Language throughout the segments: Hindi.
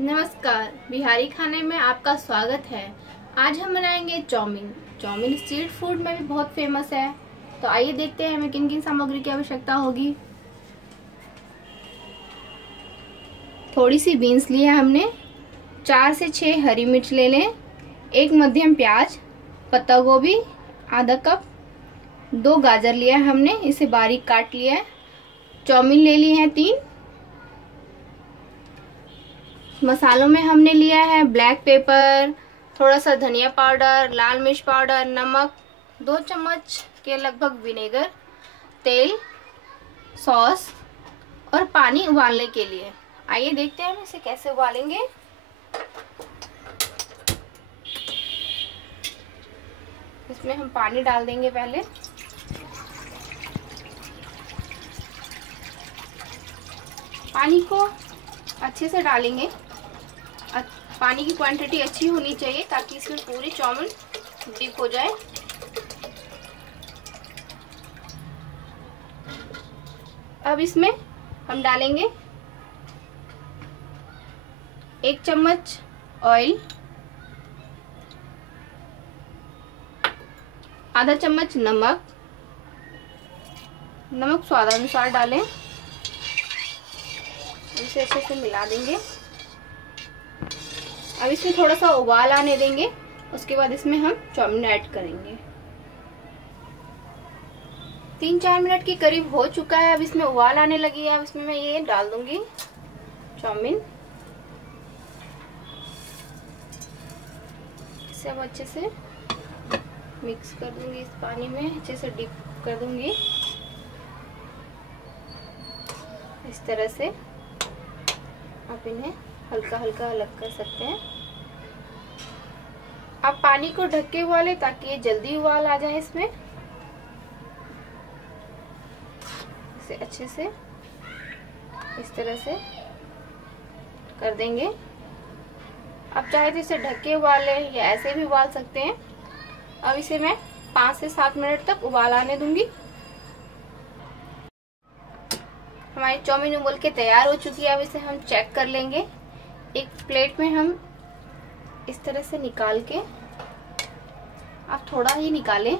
नमस्कार, बिहारी खाने में आपका स्वागत है। आज हम बनाएंगे चाउमीन। चाउमीन स्ट्रीट फूड में भी बहुत फेमस है। तो आइए देखते हैं हमें किन किन सामग्री की आवश्यकता होगी। थोड़ी सी बीन्स लिए हमने, 4 से 6 हरी मिर्च ले लें, 1 मध्यम प्याज, पत्ता गोभी आधा कप, 2 गाजर लिया है हमने, इसे बारीक काट लिया है। चाउमीन ले लिए हैं 3। मसालों में हमने लिया है ब्लैक पेपर, थोड़ा सा धनिया पाउडर, लाल मिर्च पाउडर, नमक, 2 चम्मच के लगभग विनेगर, तेल, सॉस और पानी उबालने के लिए। आइए देखते हैं हम इसे कैसे उबालेंगे। इसमें हम पानी डाल देंगे पहले। पानी को अच्छे से डालेंगे। पानी की क्वांटिटी अच्छी होनी चाहिए ताकि इसमें पूरी चाउमीन डिप हो जाए। अब इसमें हम डालेंगे 1 चम्मच ऑयल, आधा चम्मच नमक, नमक स्वादानुसार डालें। इसे अच्छे से मिला देंगे। अब इसमें थोड़ा सा उबाल आने देंगे, उसके बाद इसमें हम चाउमीन ऐड करेंगे। 3-4 मिनट के करीब हो चुका है। अब इसमें उबाल आने लगी है। अब इसमें मैं ये डाल दूंगी चाउमीन। इसे अब अच्छे से मिक्स कर दूंगी, इस पानी में अच्छे से डिप कर दूंगी इस तरह से। आप इन्हें हल्का हल्का अलग कर सकते हैं। आप पानी को ढक के उबालें ताकि ये जल्दी उबाल आ जाए इसमें। इसे अच्छे से इस तरह से कर देंगे। आप चाहे तो इसे ढक के उबालें या ऐसे भी उबाल सकते हैं। अब इसे मैं 5 से 7 मिनट तक उबाल आने दूंगी। हमारी चाउमीन उबल के तैयार हो चुकी है। अब इसे हम चेक कर लेंगे। एक प्लेट में हम इस तरह से निकाल के, आप थोड़ा ही निकालें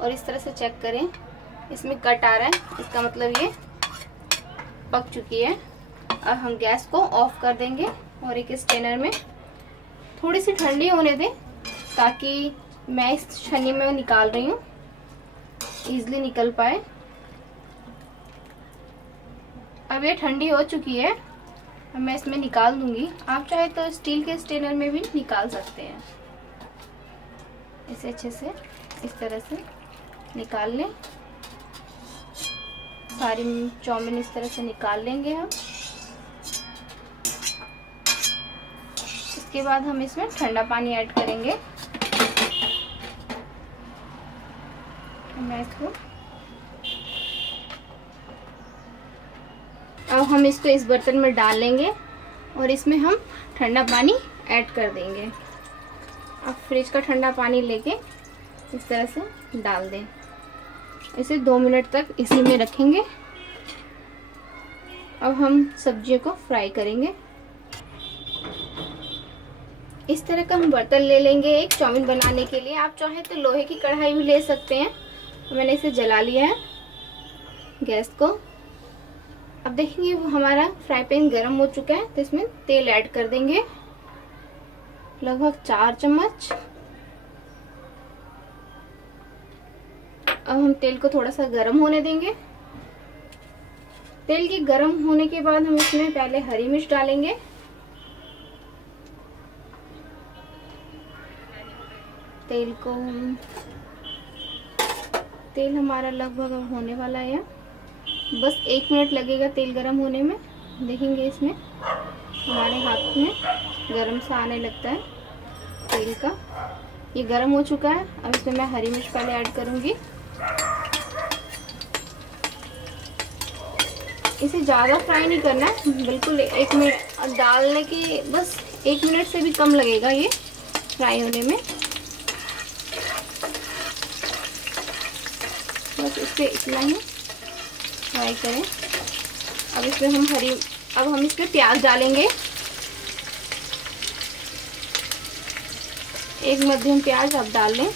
और इस तरह से चेक करें। इसमें कट आ रहा है, इसका मतलब ये पक चुकी है। अब हम गैस को ऑफ कर देंगे और एक स्ट्रेनर में थोड़ी सी ठंडी होने दें ताकि मैं इस छन्नी में निकाल रही हूँ इजीली निकल पाए। अब ये ठंडी हो चुकी है। अब मैं इसमें निकाल दूंगी। आप चाहे तो स्टील के स्ट्रेनर में भी निकाल सकते हैं। इसे अच्छे से इस तरह से निकाल लें। सारी चाउमीन इस तरह से निकाल लेंगे हम। इसके बाद हम इसमें ठंडा पानी ऐड करेंगे। मैं इसको अब हम इसको इस बर्तन में डाल लेंगे और इसमें हम ठंडा पानी ऐड कर देंगे। अब फ्रिज का ठंडा पानी लेके इस तरह से डाल दें। इसे 2 मिनट तक इसी में रखेंगे। अब हम सब्जियों को फ्राई करेंगे। इस तरह का हम बर्तन ले लेंगे एक चाउमीन बनाने के लिए। आप चाहे तो लोहे की कढ़ाई भी ले सकते हैं। मैंने इसे जला लिया है गैस को। अब देखेंगे वो हमारा फ्राई पैन गर्म हो चुका है, तो इसमें तेल ऐड कर देंगे, लगभग 4 चम्मच। अब हम तेल को थोड़ा सा गर्म होने देंगे। तेल के गर्म होने के बाद हम इसमें पहले हरी मिर्च डालेंगे। तेल हमारा लगभग होने वाला है। बस 1 मिनट लगेगा तेल गरम होने में। देखेंगे इसमें हमारे हाथ में गरम सा आने लगता है तेल का। ये गरम हो चुका है। अब इसमें मैं हरी मिर्च पहले ऐड करूंगी। इसे ज़्यादा फ्राई नहीं करना है, बिल्कुल 1 मिनट डालने की, बस 1 मिनट से भी कम लगेगा ये फ्राई होने में। बस इससे इतना ही फ्राई करें। अब हम इसमें प्याज डालेंगे। एक मध्यम प्याज आप डाल लें।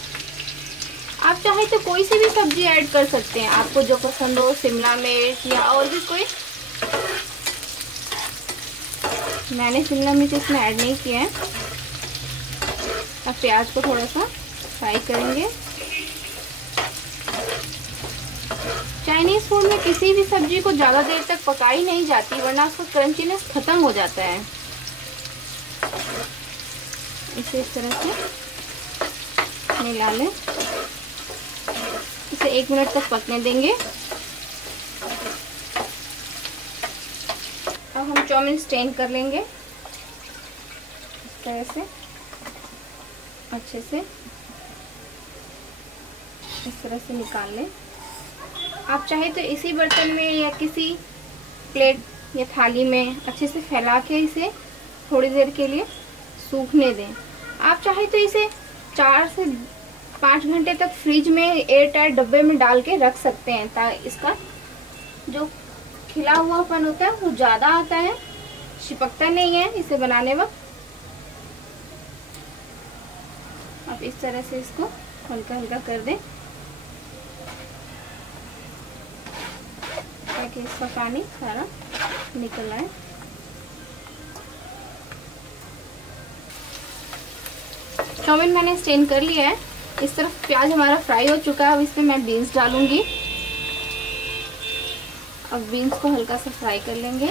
आप चाहे तो कोई सी भी सब्जी ऐड कर सकते हैं, आपको जो पसंद हो, शिमला मिर्च या और भी कोई। मैंने शिमला मिर्च इसमें ऐड नहीं किया है। अब प्याज को थोड़ा सा फ्राई करेंगे। चाइनीज फूड में किसी भी सब्जी को ज़्यादा देर तक पकाई नहीं जाती, वरना उसका क्रंचीनेस खत्म हो जाता है। इसे इस तरह से मिला लें। इसे 1 मिनट तक पकने देंगे। अब हम चाउमीन स्टेन कर लेंगे इस तरह से अच्छे से, इस तरह से निकाल लें। आप चाहे तो इसी बर्तन में या किसी प्लेट या थाली में अच्छे से फैला के इसे थोड़ी देर के लिए सूखने दें। आप चाहे तो इसे 4 से 5 घंटे तक फ्रिज में एयर टाइट डब्बे में डाल के रख सकते हैं, ताकि इसका जो खिला हुआपन होता है वो ज़्यादा आता है, चिपकता नहीं है इसे बनाने वक्त। आप इस तरह से इसको हल्का हल्का कर दें ताकि इसका पानी सारा निकल आए। चाउमीन मैंने स्टेन कर लिया है। इस तरफ प्याज हमारा फ्राई हो चुका है। अब इसमें मैं बीन्स डालूंगी। अब बीन्स को हल्का सा फ्राई कर लेंगे।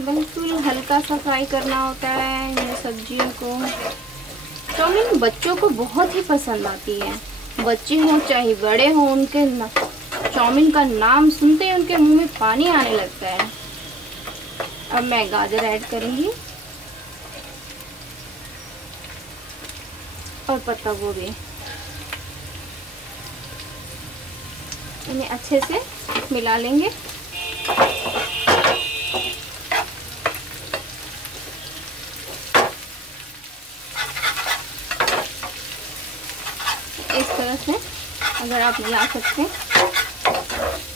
बिल्कुल हल्का सा फ्राई करना होता है ये सब्जियों को। चाउमीन बच्चों को बहुत ही पसंद आती है, बच्चे हों चाहे बड़े हों, उनके चाउमीन का नाम सुनते ही उनके मुंह में पानी आने लगता है। अब मैं गाजर ऐड करूंगी और पत्ता गोभी। इन्हें अच्छे से मिला लेंगे। इस तरह से अगर आप मिला सकते हैं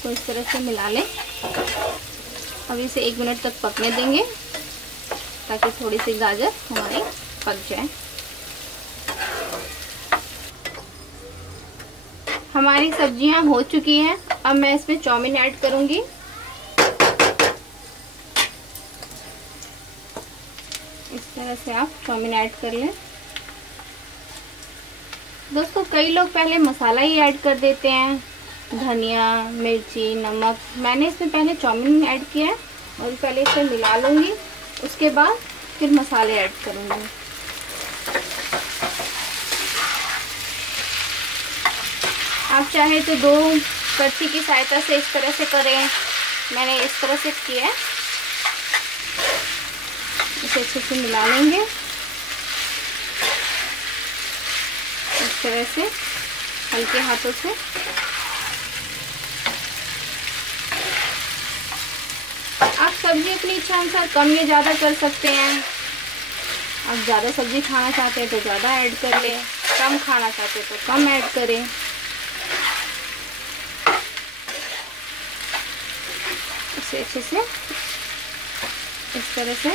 तो इस तरह से मिला लें। अब इसे 1 मिनट तक पकने देंगे ताकि थोड़ी सी गाजर हमारी पक जाए। हमारी सब्जियां हो चुकी हैं। अब मैं इसमें चाउमीन ऐड करूंगी। इस तरह से आप चाउमीन ऐड कर लें। दोस्तों कई लोग पहले मसाला ही ऐड कर देते हैं, धनिया, मिर्ची, नमक। मैंने इसमें पहले चाउमीन ऐड किया है और पहले इसे मिला लूँगी, उसके बाद फिर मसाले ऐड करूँगी। आप चाहे तो 2 कड़छी की सहायता से इस तरह से करें। मैंने इस तरह से किया है। इसे अच्छे से मिला लेंगे इस तरह से हल्के हाथों से। आप सब्जी अपनी इच्छा अनुसार कम या ज़्यादा कर सकते हैं। आप ज़्यादा सब्जी खाना चाहते हैं तो ज़्यादा ऐड कर लें, कम खाना चाहते हैं तो कम ऐड करें। इसे अच्छे से इस तरह से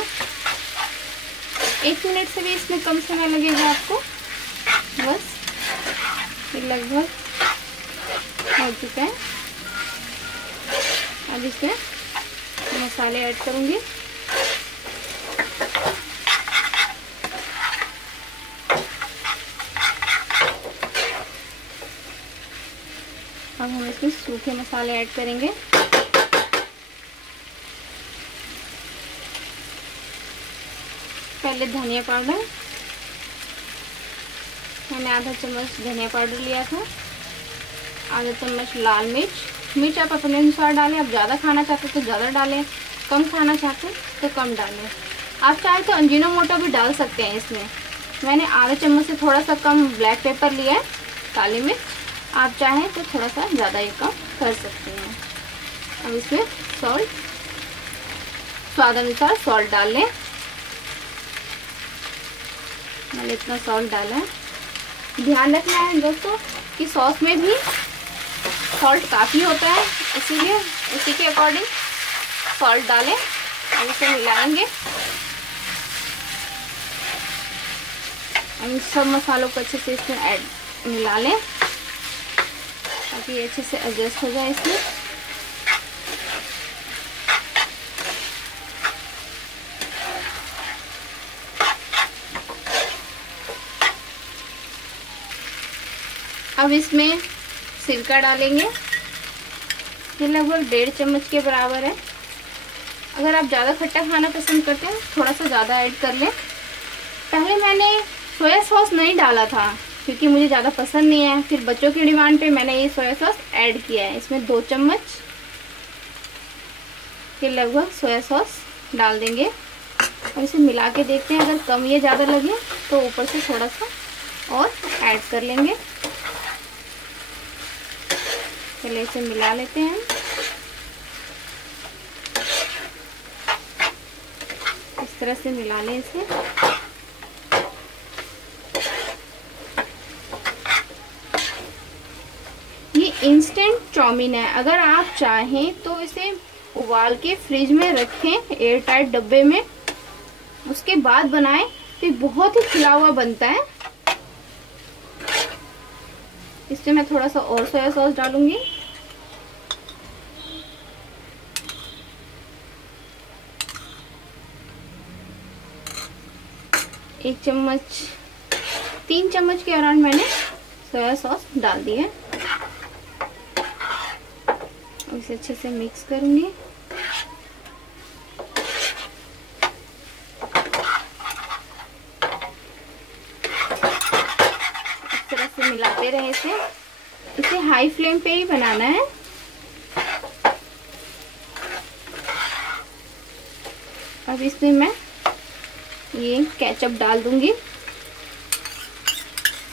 1 मिनट से भी इसमें कम समय लगेगा आपको। बस ये लगभग हो चुका है। अब इसमें मसाले ऐड करूंगी। अब हम इसमें सूखे मसाले ऐड करेंगे। पहले धनिया पाउडर, मैंने आधा चम्मच धनिया पाउडर लिया था। आधा चम्मच लाल मिर्च आप अपने अनुसार डालें। आप ज़्यादा खाना चाहते तो ज़्यादा डालें, कम खाना चाहते तो कम डालें। आप चाहे तो अजीनोमोटो भी डाल सकते हैं इसमें। मैंने आधा चम्मच से थोड़ा सा कम ब्लैक पेपर लिया है, काली मिर्च। आप चाहें तो थोड़ा सा ज़्यादा ये कम कर सकते हैं। अब इसमें सॉल्ट, स्वाद अनुसार सॉल्ट डाल लें। मैंने इतना सॉल्ट डाला है। ध्यान रखना है दोस्तों कि सॉस में भी सॉल्ट काफ़ी होता है, इसीलिए उसी के अकॉर्डिंग सॉल्ट डालें। अब इसे मिलाएंगे। हम सब मसालों को अच्छे से इसमें मिला लें ताकि ये अच्छे से एडजस्ट हो जाए इसमें। अब इसमें सिरका डालेंगे, ये लगभग 1.5 चम्मच के बराबर है। अगर आप ज़्यादा खट्टा खाना पसंद करते हैं थोड़ा सा ज़्यादा ऐड कर लें। पहले मैंने सोया सॉस नहीं डाला था क्योंकि मुझे ज़्यादा पसंद नहीं है, फिर बच्चों की डिमांड पे मैंने ये सोया सॉस ऐड किया है। इसमें 2 चम्मच के लगभग सोया सॉस डाल देंगे और इसे मिला के देखते हैं। अगर कम या ज़्यादा लगे तो ऊपर से थोड़ा सा और ऐड कर लेंगे। पहले इसे मिला लेते हैं। इस तरह से मिला लें इसे। ये इंस्टेंट चाउमीन है। अगर आप चाहें तो इसे उबाल के फ्रिज में रखें एयर टाइट डब्बे में, उसके बाद बनाएं तो बहुत ही खिला हुआ बनता है। इसमें मैं थोड़ा सा और सोया सॉस डालूंगी। एक चम्मच, 3 चम्मच के अराउंड मैंने सोया सॉस डाल दी है। इसे अच्छे से मिक्स करूंगी। इस तरह से मिलाते रहे इसे हाई फ्लेम पे ही बनाना है। अब इसमें मैं ये केचप डाल दूंगी।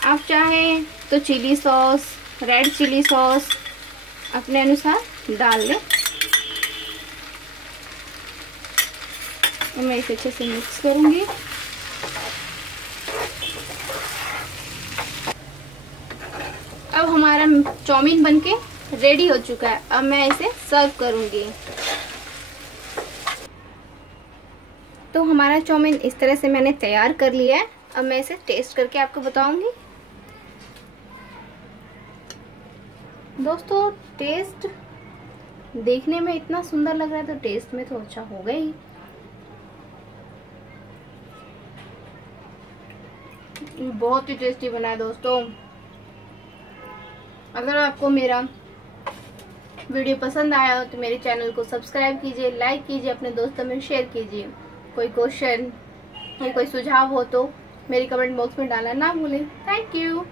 आप चाहें तो chilli sauce, red chilli sauce अपने अनुसार डाल लें। मैं इसे अच्छे से मिक्स करूंगी। अब हमारा चाउमीन बनके रेडी हो चुका है। अब मैं इसे सर्व करूंगी। तो हमारा चाउमीन इस तरह से मैंने तैयार कर लिया है। अब मैं इसे टेस्ट करके आपको बताऊंगी। दोस्तों, टेस्ट देखने में इतना सुंदर लग रहा है तो टेस्ट में तो अच्छा होगा ही। बहुत ही टेस्टी बना है दोस्तों। अगर आपको मेरा वीडियो पसंद आया हो तो मेरे चैनल को सब्सक्राइब कीजिए, लाइक कीजिए, अपने दोस्तों में शेयर कीजिए। कोई क्वेश्चन या कोई सुझाव हो तो मेरे कमेंट बॉक्स में डालना ना भूलें। Thank you.